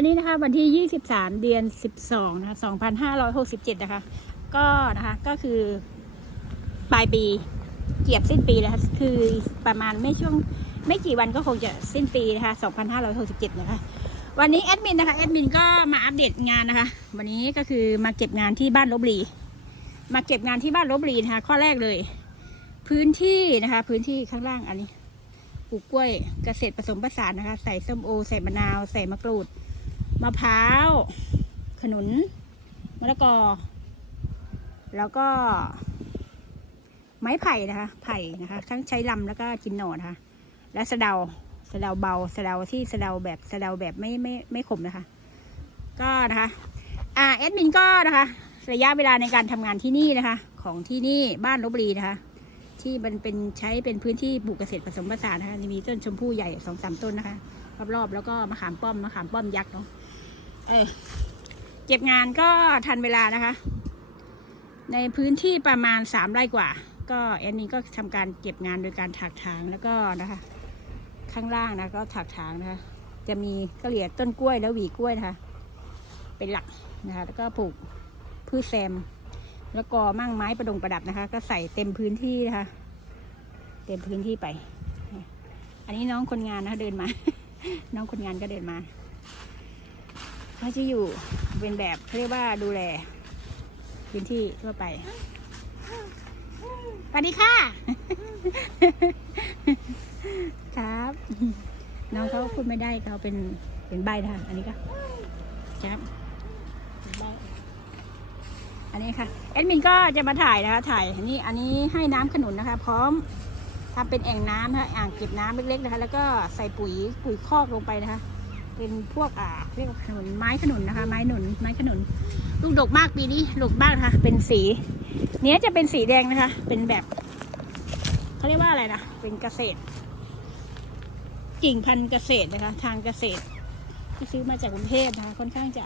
วันนี้นะคะวันที่ 23 เดือน 12 นะคะ 2567 นะคะ ก็นะคะก็คือปลายปีเกียบสิ้นปีแล้วคือประมาณไม่ช่วงไม่กี่วันก็คงจะสิ้นปีนะคะ 2567 นะคะ วันนี้แอดมินนะคะแอดมินก็มาอัปเดตงานนะคะ วันนี้ก็คือมาเก็บงานที่บ้านลบบุรีมาเก็บงานที่บ้านลบบุรีนะคะ ข้อแรกเลย พื้นที่นะคะ พื้นที่ข้างล่างอันนี้ปลูกกล้วยเกษตรผสมผสานนะคะ ใส่ส้มโอ ใส่มะนาว ใส่มะกรูด มะพร้าว ขนุน มะละกอ แล้วก็ ไม้ไผ่นะคะ ไผ่นะคะ ทั้งใช้ลำแล้วก็กินหนอนะคะ และสะเดาสะเดาเบาสะเดาที่สะเดาแบบสะเดาแบบไม่ไม่ไม่ขมนะคะ ก็นะคะ อ่าแอดมินก็นะคะ ระยะเวลาในการทำงานที่นี่นะคะ ของที่นี่บ้านลบบุรีนะคะ ที่มันเป็นใช้เป็นพื้นที่ปลูกเกษตรผสมผสานนะคะมีต้นชมพู่ใหญ่สองสามต้นนะคะรอบๆแล้วก็มะขามป้อมมะขามป้อมยักษ์เนาะ เออเก็บงานก็ทันเวลานะคะ ในพื้นที่ประมาณสามไร่กว่า ก็แอนนี้ก็ทำการเก็บงานโดยการถักถางแล้วก็นะคะ ข้างล่างนะก็ถักถางนะคะ จะมีก็เหลียต้นกล้วยแล้วหวีกล้วยนะคะ เป็นหลักนะคะ แล้วก็ปลูกพืชแซม แล้วก็มั่งไม้ประดงประดับนะคะ ก็ใส่เต็มพื้นที่นะคะ เต็มพื้นที่ไป อันนี้น้องคนงานนะะเดินมา น้องคนงานก็เดินมา เขาจะอยู่เป็นแบบเขาเรียกว่าดูแลพื้นที่ทั่วไปสวัสดีค่ะ ครับ น้องเขาพูดไม่ได้เขาเป็นเป็นใบนะอันนี้ก็ครับอันนี้ค่ะแอดมินก็จะมาถ่ายนะคะ ถ่ายอันนี้อันนี้ให้น้ำขนุนนะคะ พร้อมทำเป็นแอ่งน้ำนะคะอ่างเก็บน้ำเล็กๆนะคะ แล้วก็ใส่ปุ๋ยปุ๋ยคอกลงไปนะคะ เป็นพวกอ่าเรียกว่าขนุนไม้ขนุนนะคะ ไม้หนุนไม้ขนุน ลูกดกมากปีนี้ดกมากนะคะเป็นสี เนี้ยจะเป็นสีแดงนะคะ เป็นแบบเขาเรียกว่าอะไรนะเป็นเกษตร กิ่งพันธุ์เกษตรนะคะ ทางเกษตร ที่ซื้อมาจากกรุงเทพนะคะค่อนข้างจะ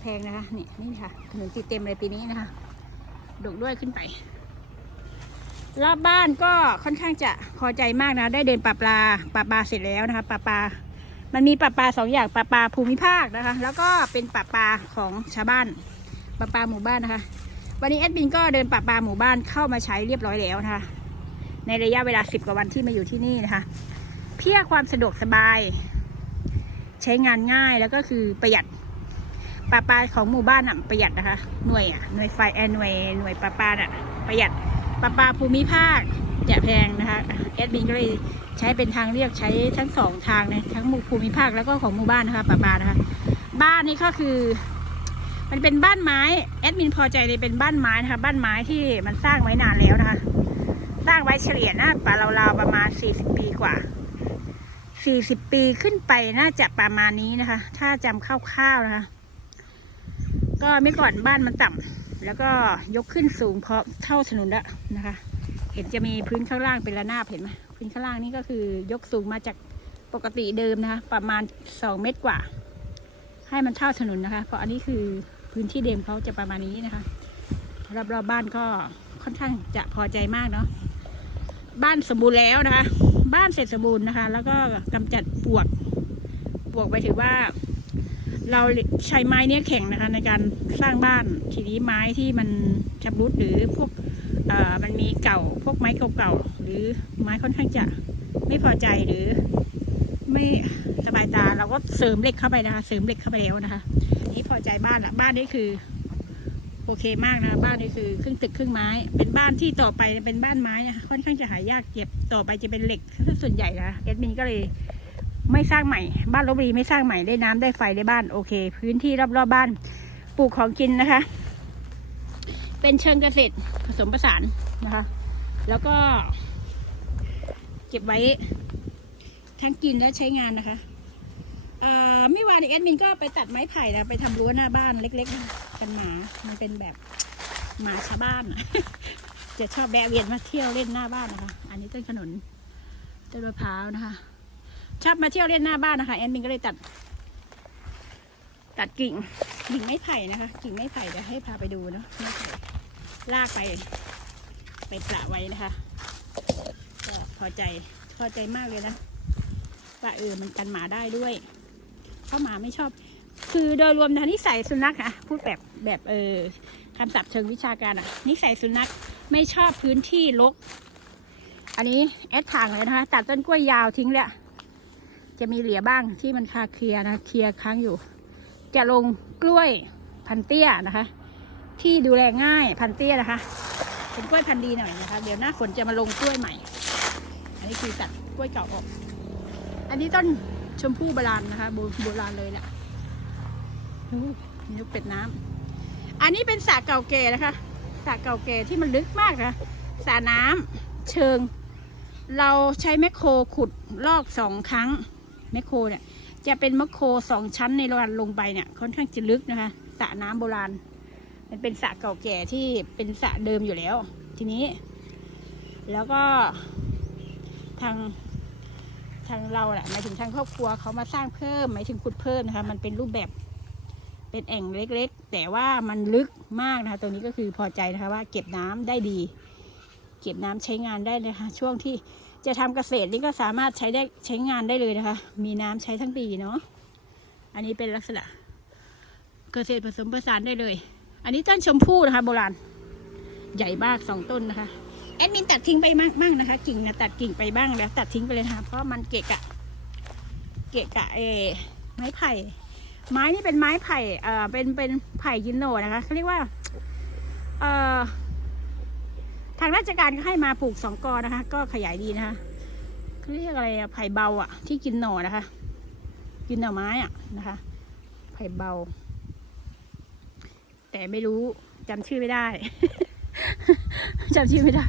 แพงนะคะนี่นี่ค่ะขนุนติดเต็มเลยปีนี้นะคะดกด้วยขึ้นไปรอบบ้านก็ค่อนข้างจะพอใจมากนะ ได้เดินปลาปลาปลาปลาเสร็จแล้วนะคะปลาปลา มันมีปลาปลาสองอย่างปลาปลาภูมิภาคนะคะ แล้วก็เป็นปลาปลาของชาวบ้านปลาปลาหมู่บ้านนะคะ วันนี้แอดมินก็เดินปลาปลาหมู่บ้านเข้ามาใช้เรียบร้อยแล้วนะคะ ในระยะเวลาสิบกว่าวันที่มาอยู่ที่นี่นะคะ เพื่อความสะดวกสบาย ใช้งานง่ายแล้วก็คือประหยัดปลาปลาของหมู่บ้านอะประหยัดนะคะ หน่วยอะหน่วยไฟแอนหน่วยหน่วยปลาปลาอะประหยัดปลาปลาภูมิภาค จะแพงนะคะแอดมินก็เลยใช้เป็นทางเลือกใช้ทั้งสองทางในทั้งหมู่ภูมิภาคแล้วก็ของหมู่บ้านนะคะปลาปานะคะ บ้านนี้ก็คือ มันเป็นบ้านไม้แอดมินพอใจเลยเป็นบ้านไม้นะคะบ้านไม้ที่มันสร้างไว้นานแล้วนะคะ สร้างไว้เฉลี่ยน่าปราวๆประมาณสี่สิบปีกว่าสี่สิบปีขึ้นไปน่าจะประมาณนี้นะคะ ถ้าจำคร่าวๆนะคะ ก็เมื่อก่อนบ้านมันต่ำแล้วก็ยกขึ้นสูงเพราะเท่าถนนละนะคะ เห็นจะมีพื้นข้างล่างเป็นระนาบเห็นไหมพื้นข้างล่างนี่ก็คือยกสูงมาจากปกติเดิมนะคะ ประมาณสองเมตรกว่า ให้มันเท่าถนนนะคะ เพราะอันนี้คือพื้นที่เดิมเขาจะประมาณนี้นะคะรอบๆบบ้านก็ค่อนข้างจะพอใจมากเนาะบ้านสมบูรณ์แล้วนะคะ บ้านเสร็จสมบูรณ์นะคะ แล้วก็กำจัดปวกปวกไปถือว่า เราใช้ไม้เนี้ยแข็งนะคะ ในการสร้างบ้านทีนี้ไม้ที่มันชำรุดหรือพวก มันมีเก่าพวกไม้เก่าๆหรือไม้ค่อนข้างจะไม่พอใจหรือ ไม่สบายตาเราก็เสริมเหล็กเข้าไปนะคะเสริมเหล็กเข้าไปแล้วนะคะนี้พอใจบ้านละบ้านนี้คือโอเคมากนะบ้านนี้คือครึ่งตึกครึ่งไม้ เป็นบ้านที่ต่อไปเป็นบ้านไม้นะคะค่อนข้างจะหายากเก็บต่อไปจะเป็นเหล็กซะส่วนใหญ่นะเอ็ดมินก็เลยไม่สร้างใหม่ บ้านลบบุรีไม่สร้างใหม่ได้น้ำได้ไฟได้บ้านโอเค พื้นที่รอบๆบบ้านปลูกของกินนะคะ เป็นเชิงเกษตร ผสมผสานนะคะ แล้วก็ เก็บไว้ทั้งกินและใช้งานนะคะเอ่อเมื่อวานนี้แอดมินก็ไปตัดไม้ไผ่นะไปทำรั้วหน้าบ้านเล็กๆกันหมา มันเป็นแบบหมาชาวบ้าน จะชอบแวะเวียนมาเที่ยวเล่นหน้าบ้านนะคะ อันนี้ต้นขนุนต้นมะพร้าวนะคะ ชอบมาเที่ยวเล่นหน้าบ้านนะคะแอดมินก็เลยตัด ตัดกิ่งกิ่งไม้ไผ่นะคะ กิ่งไม้ไผ่เดี๋ยวให้พาไปดูเนาะไม้ไผ่ ลากไป ไปประไว้นะคะก็พอใจพอใจมากเลยนะว่าเออมันกันหมาได้ด้วย เพราะหมาไม่ชอบ คือโดยรวมนะนิสัยสุนัขอะพูดแบบแบบเออคำศัพท์เชิงวิชาการอะนิสัยสุนัขไม่ชอบพื้นที่รกอันนี้แอดถางเลยนะคะตัดต้นกล้วยยาวทิ้งแล้วจะมีเหลียบ้างที่มันคาเคลียนะเคลียค้างอยู่ จะลงกล้วยพันเตี้ยนะคะ ที่ดูแลง่ายพันเตี้ยนะคะ เป็นกล้วยพันธุ์ดีหน่อยนะคะ เดี๋ยวหน้าฝนจะมาลงกล้วยใหม่ อันนี้คือตัดกล้วยเก่าออก อันนี้ต้นชมพู่โบราณนะคะโบราณเลยแหละมีนกเป็ดน้ำอันนี้เป็นสระเก่าแก่นะคะสระเก่าแก่ที่มันลึกมากนะสระน้ำเชิง เราใช้แมคโครขุดลอกสองครั้งแมคโครเนี่ยจะเป็นแมคโครสองชั้นในระหว่างลงไปเนี่ยค่อนข้างจะลึกนะคะสระน้ำโบราณ มันเป็นสระเก่าแก่ที่เป็นสระเดิมอยู่แล้ว ทีนี้ แล้วก็ทางทางเราแหละหมายถึงทางครอบครัวเขามาสร้างเพิ่มหมายถึงขุดเพิ่มนะคะ มันเป็นรูปแบบเป็นแอ่งเล็กๆ แต่ว่ามันลึกมากนะคะตรงนี้ก็คือพอใจนะคะว่าเก็บน้ำได้ดี เก็บน้ำใช้งานได้นะคะ ช่วงที่จะทำเกษตรนี่ก็สามารถใช้ได้ใช้งานได้เลยนะคะ มีน้ำใช้ทั้งปีเนาะอันนี้เป็นลักษณะเกษตรผสมผสานได้เลย อันนี้ต้นชมพู่นะคะ โบราณ ใหญ่มากสองต้นนะคะแอดมินตัดทิ้งไปมั่งมั่งนะคะ กิ่งนะตัดกิ่งไปบ้างแล้ว ตัดทิ้งไปเลยนะคะเพราะมันเกะกะ เกะกะเออไม้ไผ่ ไม้นี่เป็นไม้ไผ่เอ่อเป็นเป็นไผ่ยินโนนะคะเขาเรียกว่าเอ่อทางราชการก็ให้มาปลูกสองกอนะคะ ก็ขยายดีนะคะเขาเรียกอะไรอะไผ่เบาอะที่กินหน่อนะคะ กินหน่อไม้อะนะคะ ไผ่เบา แต่ไม่รู้จำชื่อไม่ได้ จำชื่อไม่ได้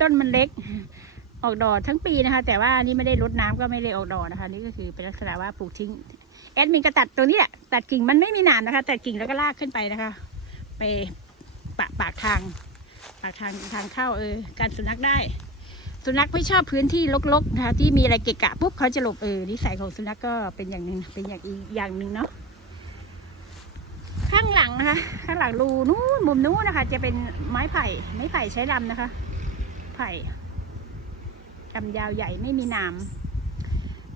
ต้นมันเล็ก ออกดอกทั้งปีนะคะ แต่ว่านี่ไม่ได้รดน้ำก็ไม่เลยออกดอกนะคะ นี่ก็คือเป็นลักษณะว่าปลูกทิ้งแอดมินก็ตัดตัวนี้แหละตัดกิ่งมันไม่มีหนามนะคะตัดกิ่งแล้วก็ลากขึ้นไปนะคะ ไปปะปากทาง ปากทางทางเข้าเออ การสุนัขได้ สุนัขไม่ชอบพื้นที่รกๆนะคะที่มีอะไรเกะกะปุ๊บเขาจะหลบเออนิสัยของสุนัขก็เป็นอย่างหนึ่งเป็นอย่างอีกอย่างหนึ่งเนาะ นะคะ ข้างหลังรูนู้นมุมนู้นนะคะ จะเป็นไม้ไผ่ไม้ไผ่ใช้ลำนะคะ ไผ่ลำยาวใหญ่ไม่มีหนาม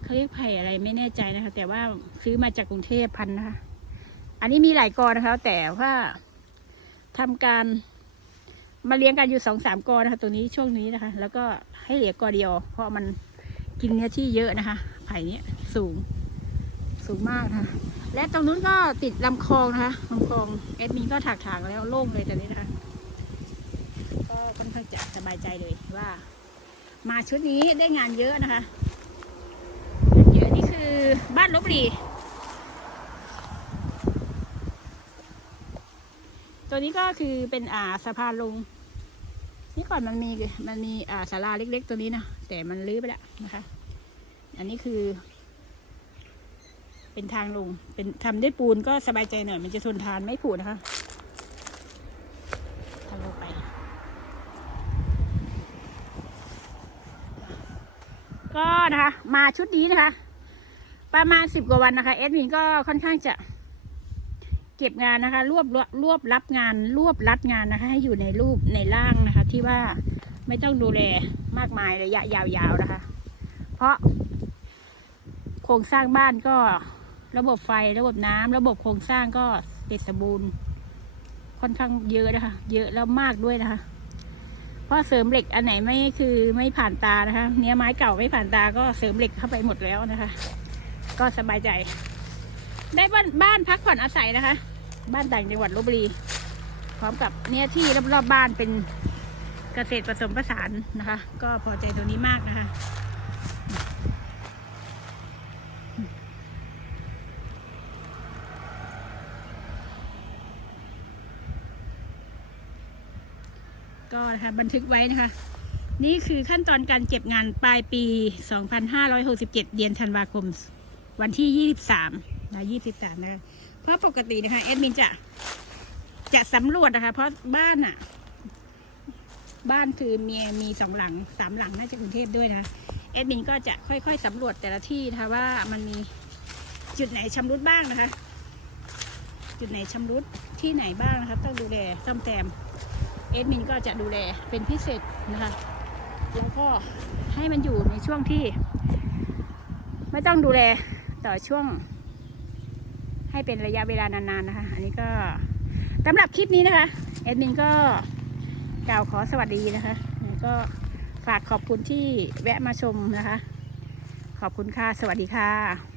เขาเรียกไผ่อะไรไม่แน่ใจนะคะ แต่ว่าซื้อมาจากกรุงเทพพันนะคะ อันนี้มีหลายกอนะคะ แต่ว่าทำการมาเลี้ยงกันอยู่สองสามกอนะคะ ตัวนี้ช่วงนี้นะคะ แล้วก็ให้เหลือกอเดียว เพราะมันกินเนื้อที่เยอะนะคะ ไผ่เนี้ยสูง สูงมากนะคะและตรงนู้นก็ติดลำคลองนะคะลำคลองแอดมินก็ถักถางแล้วโล่งเลยตอนนี้นะคะ ก็ค่อนข้างจะสบายใจเลยว่า มาชุดนี้ได้งานเยอะนะคะเยอะนี่คือบ้านลบบุรีตัวนี้ก็คือเป็นอ่าสะพานลง นี่ก่อนมันมีมันมีอ่าศาลาเล็ก ๆ ตัวนี้นะแต่มันรื้อไปแล้วนะคะ อันนี้คือ เป็นทางลง เป็นทำด้วยปูนก็สบายใจหน่อย มันจะทนทานไม่ผุนะคะทางลงไป ก็นะคะ มาชุดนี้นะคะ ประมาณสิบกว่าวันนะคะเอดมินก็ค่อนข้างจะเก็บงานนะคะรวบรวบรวบรับงาน รวบรัดงานนะคะ ให้อยู่ในรูปในร่างนะคะ ที่ว่าไม่ต้องดูแลมากมายระยะยาวๆนะคะ เพราะโครงสร้างบ้านก็ ระบบไฟระบบน้ำระบบโครงสร้างก็เสร็จสมบูรณ์ ค่อนข้างเยอะนะคะ เยอะแล้วมากด้วยนะคะ เพราะเสริมเหล็กอันไหนไม่คือไม่ผ่านตานะคะ เนื้อไม้เก่าไม่ผ่านตาก็เสริมเหล็กเข้าไปหมดแล้วนะคะ ก็สบายใจ ได้บ้านบ้านพักผ่อนอาศัยนะคะ บ้านต่างจังหวัดลบบุรี พร้อมกับเนี่ยที่รอบๆบบ้านเป็นเกษตรผสมผสานนะคะ ก็พอใจตรงนี้มากนะคะ ก็นะคะบันทึกไว้นะคะ นี่คือขั้นตอนการเก็บงานปลายปี 2567 เดือนธันวาคม วันที่ 23นะ23นะเพราะปกตินะคะแอดมินจะจะสำรวจนะคะ เพราะบ้านอะบ้านคือมีมีสองหลังสามหลังน่าจะกรุงเทพด้วยนะแอดมินก็จะค่อยๆสำรวจแต่ละที่นะคะว่ามันมีจุดไหนชำรุดบ้างนะคะ จุดไหนชำรุดที่ไหนบ้างนะคะ ต้องดูแลซ่อมแซม เอดมินก็จะดูแลเป็นพิเศษนะคะแล้วก็ให้มันอยู่ในช่วงที่ ไม่ต้องดูแลต่อช่วง ให้เป็นระยะเวลานานๆนะคะ อันนี้ก็สำหรับคลิปนี้นะคะแอดมินก็กล่าวขอสวัสดีนะคะก็ฝากขอบคุณที่แวะมาชมนะคะ ขอบคุณค่ะ สวัสดีค่ะ